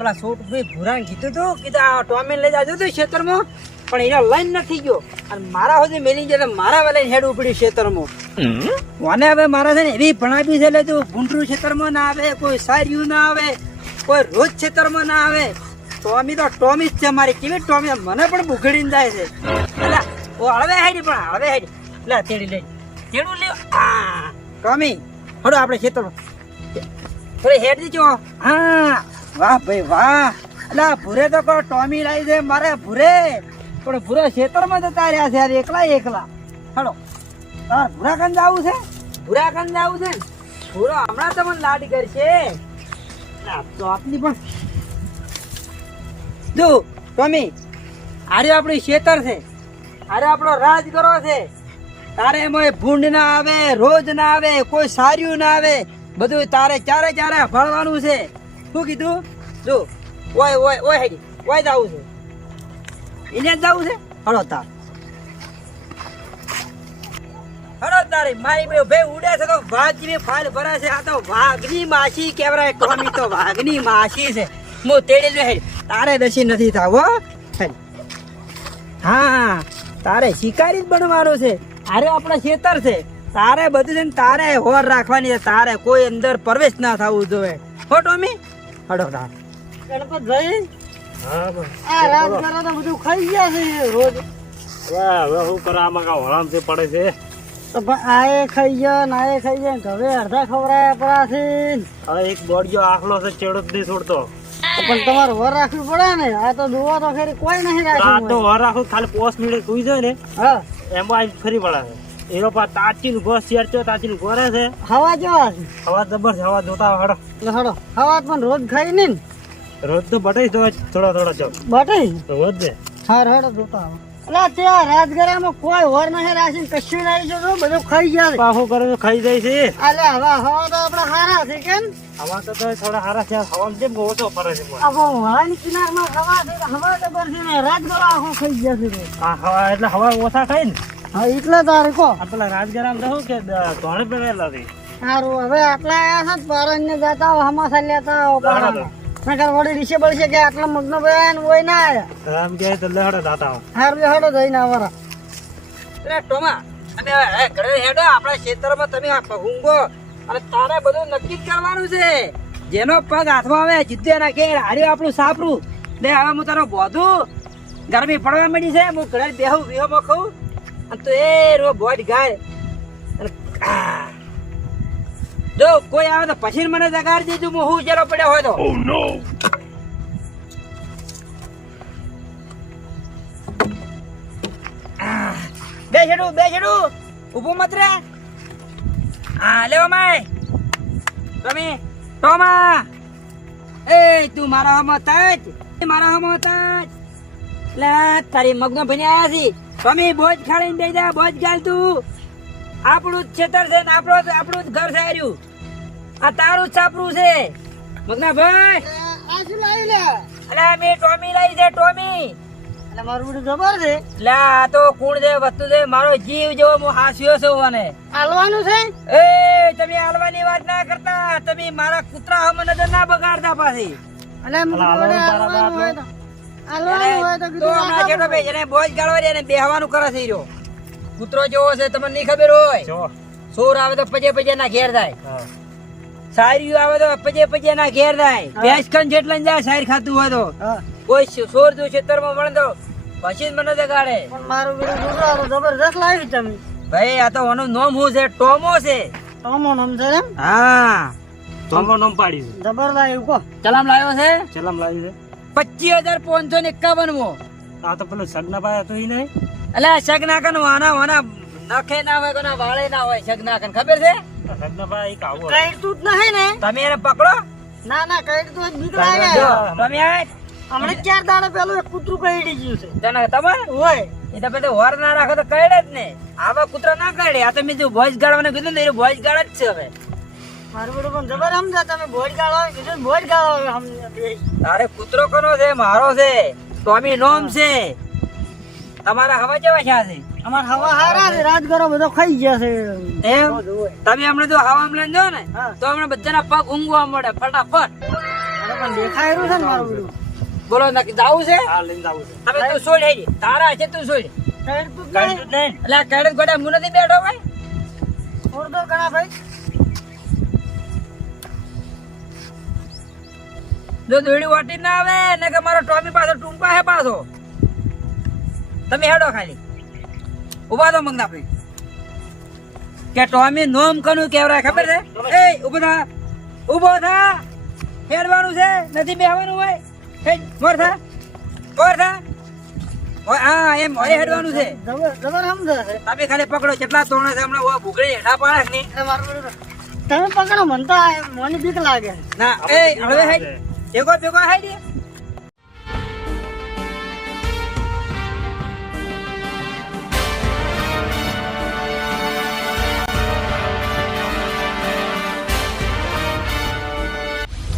પેલા છોટ ભાઈ ભૂરાને કીધું તું કીધું આ ટોમી લઈ જાજો તું ખેતરમાં, પણ એને લઈને નથી ગયો અને મારા સુધી મેલી જાય મારા વેલે હેડ ઉપડ્યું ખેતરમાં. મને હવે મારા છે ને એવી ભણાવી છે એટલે તું ભૂંડરું ખેતરમાં ના આવે, કોઈ સાર્યું ના આવે, કોઈ રોજ ખેતરમાં ના આવે. ટોમી તો ટોમી જ છે મારી. કેવી ટોમી મને પણ બુઘડીને જાય છે. એટલે ઓ હળવે હેડી પણ હળવે હેડી લે તેડી લઈ તેડું લ્યો. હા ટોમી હડો આપણે ખેતરમાં થોડી હેડ દીજો. હા વાહ ભાઈ વાહ. એટલે ભૂરે તો કહો ટોમી લાવી છે મારે ભૂરે, પણ ભૂરા ખેતરમાં જતા રહ્યા છે યાર એકલા એકલા. હલો તાર ભૂરા કાન જવું છે? ભૂરા કાન જવું છે ને? ભૂરો હમણાં તમને લાડ કરશે. તો આપની પણ જો ટોમી આરે આપણું ખેતર છે, આરે આપણો રાજ કરો છે. તારે એમાં ભૂંડ ના આવે, રોજ ના આવે, કોઈ સાર્યું ના આવે, બધું તારે ચારે ચારે ફળવાનું છે. શું કીધું? જો ઓય ઓય ઓય હેડી ઓય જવું છે, એને જ જવું છે. હળો તાર હળો તારી મારી ભાઈ ઉડે છે તો વાઘ જેવી ફાઇલ ભરે છે. આ તો વાઘની માસી કેવરાય. ટોમી તો વાઘની માસી છે. હું તેડી લે હેડ તારે દસી નથી થાવ. હા તારે શિકારી જ બનવાનું છે. અરે આપણા ખેતર છે, તારે બધું છે ને તારે હોર રાખવાની છે. તારે કોઈ અંદર પ્રવેશ ના થવું જોઈએ. હો ટોમી હડો તાર ગણપતભાઈ. આ રાત કરો તો બધું ખાઈ ગયા છે રોજ. હવે શું કરે આમાં કા હરામ છે પડે છે. તો આ એ ખાઈ ગયા ને આ એ ખાઈ ગયા ને હવે અડધા ખવડાયા પડા છે. હવે એક બોડિયો આખલો છે ચેડો જ નહીં છોડતો. પણ તમારે વર રાખવી પડે ને. આ તો દુવા તો ખરી કોઈ નહીં આ રાખ્યું. તો વર રાખું ખાલી પોસ મિનિટ સુઈ જાય ને હા એમાં આજ ફરી પડે છે. એનો પા તાચી નું ઘર શેર ચો તાચી નું ઘરે છે. હવા કેવા છે? હવા જબર છે. હવા જોતા હડો હડો હવા પણ રોજ ખાઈ ને રોજ તો બટાઈ દો થોડા થોડા ચો બટાઈ રોજ દે. હાર હડો જોતા આવે. એટલે ત્યાં રાજગરામાં કોઈ વર નહીં રાખીને કશું નહીં જો બધું ખાઈ ગયા. પાછું કરે તો ખાઈ જાય છે. અલે હવા હવા તો આપડે હારા છે કેમ? હવા તો થોડા સારા છે. હવા જેમ ઓછો ફરે છે. આપો હવાની કિનારમાં હવા છે હવા તો પડશે ને રાજગરા આખો ખાઈ ગયા છે. આ હવા એટલે હવા ઓછા ખાઈ ને. હા એટલે તારે કો આ પેલા રાજગરામ તો શું કે ધોણે પેલા હતી. સારું હવે આટલા આયા છે પારણ ને જતા હો હમાસા લેતા હો પારણ નકર વળી રીસે બળશે કે આટલા મગ્ન બેન હોય ના આયા રામ કે તો લહડો દાતા હારું હેડો જઈને આવરા. અરે ટોમા અને ઘરે હેડો આપણા ખેતરમાં તમે આ પગુંગો અને તારે બધું નક્કી જ કરવાનું છે. જેનો પગ હાથમાં આવે જીતે ના કે હાર્યું આપણું સાપરું લે. હવે હું તારો બોધું ગરમી પડવા માંડી છે. હું ઘરે બેહું વિહોમાં ખાઉં અને તો એ રો બોડ ગાય જો કોઈ આવે તો પછી મને જગાડ દેજો. હું જરો પડ્યો હોય તો. બે છેડું ઉભું મત રે. હા લેવો માય તમે ટોમા એ તું મારા હમત મારા હમત લે તારી મગનો ભણી આયા છી. તમે બોજ ખાડીને દઈ દે બોજ ગાલ. તું આપણું જ ખેતર છે ને આપણું જ ઘર છે. આર્યું આ તારું જ છાપરું છે મગના ભાઈ. આ શું લાવી લે? અલે મે ટોમી લાવી છે ટોમી. એટલે મારું બધું જબર છે. લે આ તો કુણ છે વસ્તુ છે મારો જીવ જેવો હું હાસ્યો છું. અને હાલવાનું છે એ તમે હાલવાની વાત ના કરતા. તમે મારા કૂતરા હમ નજર ના બગાડતા પાછી. અલે હાલવાનું હોય તો હમણાં ભાઈ એને બોજ ગાળવા દે ને બેહવાનું કરે છે. હીરો કૂતરો જેવો છે તમને નહીં ખબર હોય. સોર આવે તો પજે ના ઘેર જાય, સારી આવે તો પજે ના ઘેર જાય. ભેંસ ખન જેટલા જાય સારી ખાતું હોય તો કોઈ સોર જો ખેતરમાં મળે તો પછી જ મને જગાડે. મારું જબરદસ્ત લાવી તમે ભાઈ. આ તો એનું નામ શું છે? ટોમો છે. ટોમો નામ છે એમ? હા ટોમો નામ પાડી છે. જબર લાવ્યું કો ચલામ લાવ્યો છે. ચલામ લાવી છે 25,551. આ તો પેલો સગના પાયા તો નહીં. એટલે સગનાકન વાના નખે ના હોય કોના વાળે ના હોય. સગનાકન ખબર છે? સગના પાયા એક આવો કઈતું જ નહીં ને. તમે એને પકડો. ના કઈતું જ નીકળાય. તમે હમણે 4 દાડા પેલું એક કૂતરું કઈડી ગયું છે. તને તમારે હોય એ તો બધું હોર ના રાખો તો કઈડે જ ને. આવા કૂતરા ના કઈડે. આ તો મેં જો ભોજ ગાળવાનું કીધું ને એ ભોજ ગાળ જ છે. હવે મારું બધું પણ જબર સમજા. તમે ભોજ ગાળો કીધું ભોજ ગાળો. તારે કૂતરો કોનો છે? મારો છે. ટોમી નોમ છે. તમારા હવા કેવા છે? અમાર હવા હારા છે. રાજગરો બધો ખાઈ ગયા છે. એમ તમે હમણાં જો હવા લઈને જો ને તો હમણાં બધાના પગ ઊંઘવા મળે ફટાફટ. પણ દેખાય રહ્યું છે ને મારું બધું. બોલો નક્કી જાવું છે હા લઈને જાવું છે હવે તું છોડ હેડી તારા છે તું છોડ સાઈડ તું કાઢી જ નહીં એટલે આ કેડે ગોડા હું નથી બેઠો ભાઈ છોડ દો ઘણા ભાઈ. જો દોડી વાટી ના આવે ને કે મારો ટોમી પાછો ટૂંપા હે પાછો તમે હેડો ખાલી ઉભા તો મંગના ભાઈ કે ટોમી નોમ કનું કેવરાય ખબર છે એ ઉભો થા હેડવાનું છે નથી બેહવાનું હોય હેડ મોર થા ઓય હા એમ હોય હેડવાનું છે જબર સમજે છે. તમે ખાલી પકડો કેટલા તોણા છે હમણાં ઓ ભૂખડી હેઠા પાડે કે નહીં એ મારું બધું તમે પકડો મને તો મને બીક લાગે. ના એ હવે હેડ ભેગો હેડ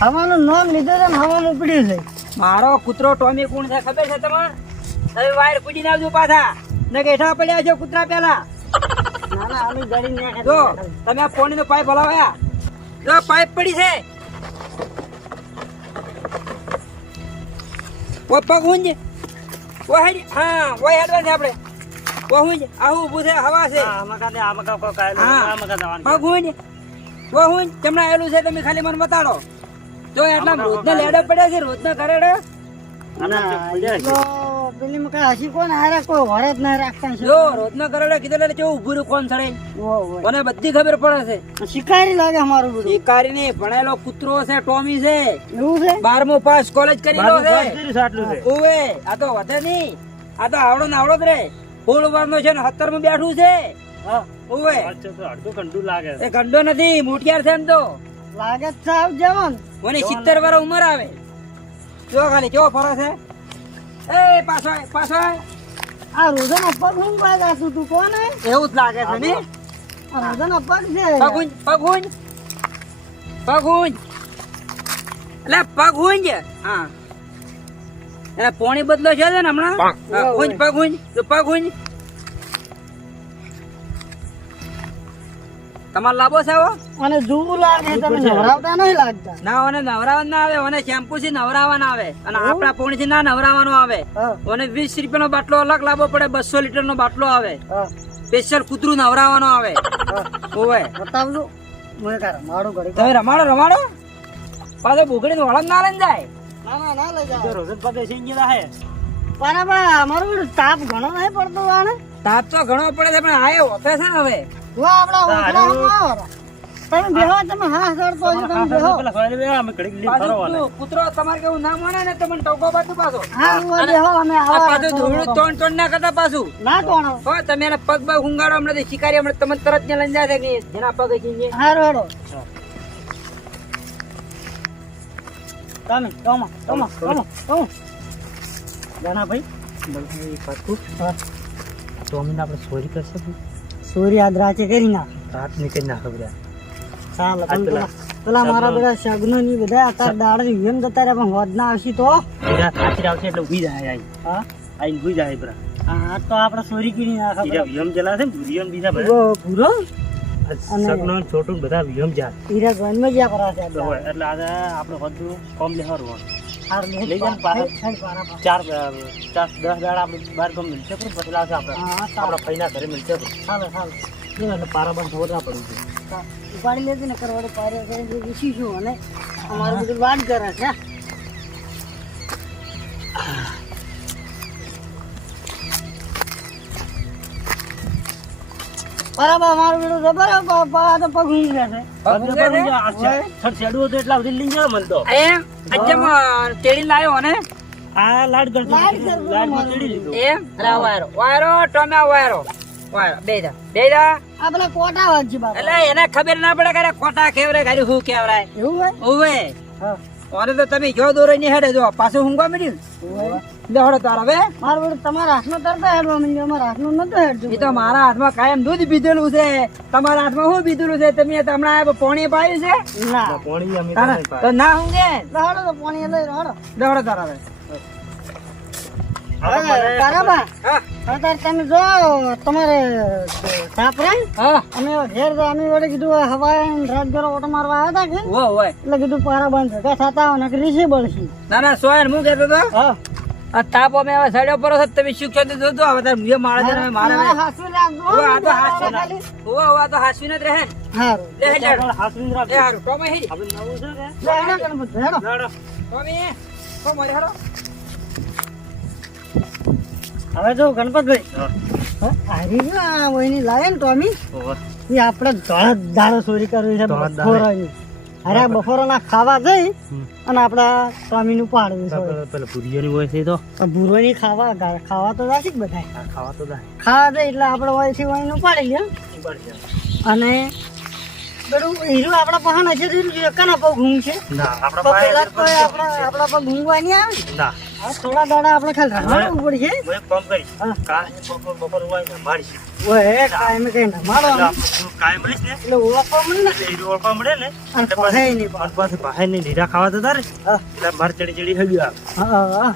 હવાનું નામ લીધું છે ને હવામાં ઉપડ્યું છે. મારો કૂતરો ટોમી કોણ છે ખબર છે તમને તમે વાયર કૂદી નાખજો પાછા ને કે હેઠા પડ્યા છે કૂતરા પેલા ના ના અમે જડીને જો તમે આ પાણીનો પાઇપ હલાવ્યા જો પાઇપ પડી છે ઓ પગ ઊંજ ઓ હેડ હા ઓ હેડવા છે આપણે ઓ ઊંજ આવું ઊભું છે હવા છે હા આમાં કા કાયલો હા. આમાં કા જવાનું પગ ઊંજ ઓ ઊંજ ચમડા આવેલું છે તમે ખાલી મને બતાડો જો એટલા રોજના લેડો પડ્યા છે રોજના કરેડો તો પેલી માં કઈ હસી કોણ હારે કોઈ વરે જ નહીં રાખતા છે. જો રોજના કરેડો કીધું એટલે કેવું ઊભું રહ્યું કોણ ચડે મને બધી ખબર પડે છે શિકારી લાગે અમારું બધું. શિકારી નહીં ભણેલો કૂતરો છે ટોમી છે એવું છે 12મું પાસ કોલેજ કરેલો છે આટલું છે ઓવે આ તો વધે નહીં આ તો આવડો ને આવડો જ રે ફૂલ ઉંમરનો છે ને 17 માં બેઠું છે હા ઓવે અચ્છા તો અડધું ઘંટું લાગે છે એ ગંડો નથી મોટિયાર છે એમ તો લાગે જ સાહેબ જવાન. મને 70 વર્ષ ઉંમર આવે જો ખાલી કેવો ફરો છે એ પાછો આય. આ રોજાનો પગ હું લાગે તું કોણ હે? એવું જ લાગે છે ને આ રોજાનો પગ છે. પગુંજ એટલે પગુંજ હા એને પોણી બદલો છે ને હમણાં પગુંજ તમારે લાભો છે આવો અને જોવું લાગે તમે નવરાવતા નહીં લાગતા. ના ઓને નવરાવા ના આવે ઓને શેમ્પુ થી નવરાવા ના આવે અને આપણા પોણી થી ના નવરાવાનો આવે હા ઓને 20 રૂપિયાનો બાટલો અલગ લાવવો પડે 200 લીટર નો બાટલો આવે હા સ્પેશિયલ કૂતરું નવરાવાનો આવે ઓવે બતાવજો મને કાર મારું ઘડી. તમે રમાડો પાછો ભૂખડી વળન ના લઈને જાય ના ના લઈ જાઓ. રોજન પગે સિંહ ગયા હે બરાબર અમારું બધું તાપ ઘણો નહીં પડતો આને. તાપ તો ઘણો પડે છે પણ આ હોતે છે ને હવે વા આપડા ઓખલામાં તમે બેહો તમે હા કરતો છો તમે બેહો. પેલા ખોલી બે અમે ઘડીક લઈને પાછું ફરવાના કૂતરો- કૂતરો તમારે કેવું ના માને ને તમને ટોકો પાછું પાછો હા હું બેહો અમે આ પાછું ધોળું ટોણ ના કરતા પાછું ના કોણ હો તમે એને પગ પગ ઊંઘાડો હમણાં તો શિકારી હમણાં તમને તરત ત્યાં લઈને જાય છે કે જેના પગ છે હારો હેડો તમે કમો જાના ભાઈ હા તો અમને આપણે ચોરી કરશે સૂર્ય આદ્રાચે કરી નાખ. રાત નીકળી નાખો બધા ચાલ આ પેલા પેલા મારા બધા શગનો ની બધા અત્યારે દાડે વિયમ જતા રહ્યા પણ હોદ ના આવશે તો બીજા કાચી આવશે એટલે ઉભી જાય આઈ હા આઈ ઉભી જાય બરા હા તો આપણે ચોરી કરી નાખા બીજા વિયમ જલા છે ને વિયમ બીજા બધા પૂરો સગનો છોટું બધા વિયમ જા હીરા ગનમાં જ્યાં કરા છે તો હોય એટલે આજે આપણે બધું કોમ લેવાનું હાર લઈ જાય ને પાછા. ચાર 10 દાડા આપણે બાર ગામ મિલશે પણ પછી લાવશે આપણે હા આપણા ફઈના ઘરે મિલશે પણ ચાલો ચાલો એટલે પારાબાર ખબર પડી છે ઉપાડી લેતી ને કરવાડે પારે કરીને વિશીશું અને અમારું બધું વાડ કરે છે બરાબર અમારું બધું જબર તો પગ ઊંઘ છે. છેડું હતું એટલા સુધી લઈ જાય મને તો એમ અચ્છા તેડી લાવ્યો ને આ લાડ કરતો લાડ કરતો લાડમાં ચડી લીધો એમ વાયરો ટોમે વાયરો બેદા આ પેલા કોટા વાગજી બાપા એટલે એને ખબર ના પડે કે ખોટા કેવરે ગાડી હું કેવરાય એવું હોય ઓવે હા ઓને તો તમે જો દોરો ની હેડે જો પાછું ઊંઘવા મળ્યું દોડો તાર હવે મારું બધું તમારા હાથમાં તરતા હેડવા માંડ્યું અમારા હાથમાં નતો હેડતું એ તો મારા હાથમાં કાયમ દૂધ પીધેલું છે તમારા હાથમાં શું પીધેલું છે તમે હમણાં પોણી પાયું છે ના પોણી અમે તારા તો ના ઊંઘે હાડો તો પાણી લઈ હાડો દોડો તાર હવે તારાબા હા અત્યારે તમે જો તમારે તાપ રહે હા અમે ઘેર અમે વડે કીધું હવાય રાત ગરો ઓટો મારવા આવ્યા હતા કે હોય હોય એટલે કીધું પારા બંધ ભેગા થતા હોય ને રીસી બળશી ના ના સોયન હું કહેતો હતો હા આ તાપ અમે હવે સડ્યો પર છે તમે શું કહેતો જોજો હવે તાર મુએ મારા દે મારા હાસુ રાખજો ઓ આ તો હાસી ઓ આ તો હાસી ન જ રહે હારું લે હેડ હાસવીને એ રાખજો. હારું ટોમે હેડી આપણે નવું છે કે? લે હેડો ગણપત હેડો લાડો. ટોમે કો મરે હેડો હવે જો ગણપતભાઈ હા. હારી જો આ વહીની લાવે ને ટોમી ઓહો. એ આપણે ધોળા જ દાડો ચોરી કરવી છે ધોળા જ દાડે. બપોરની અરે આ બપોરના ખાવા જઈ હમ. અને આપડા સ્વામીનું પાડવું છે પેલા ભુરીયોની હોય છે એ તો ભૂરોની ખાવા તો જાશે જ બધા આ ખાવા તો જાય. ખાવા જાય એટલે આપણે વયથી વયનું પાડી લે અને બધું હીરો આપણા પહાણ હશે તો હીરો કના પગ ઘૂમ છે ના આપણા તો પાસે પેલા તો આપણા પગ ઘૂંઘવાની આવે ને. ના હવે થોડા દાડા આપણે ખાલી રમાડવું પડશે હું એક કામ કરીશ. હા. કાલે બપોર હોય ને મારીશ. ઓય કાયમ કઈ રમાડો એટલે આપણે થોડું કાયમ રહીશ ને એટલે ઓળખવા મળે ને એટલે હીરો ઓળખવા મળે ને અને એટલે પહાય નહીં મારી પાસે બહાર ની લીરા ખાવા તો તારે હા એટલે મારે ચડી ચડી હગી આવે હા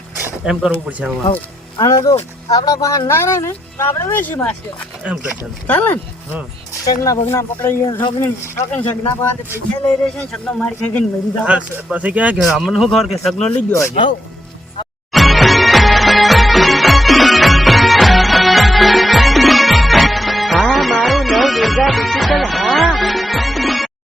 એમ કરવું પડશે હવે. હા અને જો આપણા પહાણ ના રહે ને તો આપણે વેચી મારશે એમ કરશે. ચાલે ને હા સગના ભગના પકડાઈ ગયા છોકરી સગના પાસે પૈસા લઈ રહેશે સગનો મારી ખાઈને મરી જાવ હા, પછી કે અમને શું ખબર કે સગનો લઈ ગયો હોય. હવ હા મારું નવ દુર્ગા ડિજિટલ હા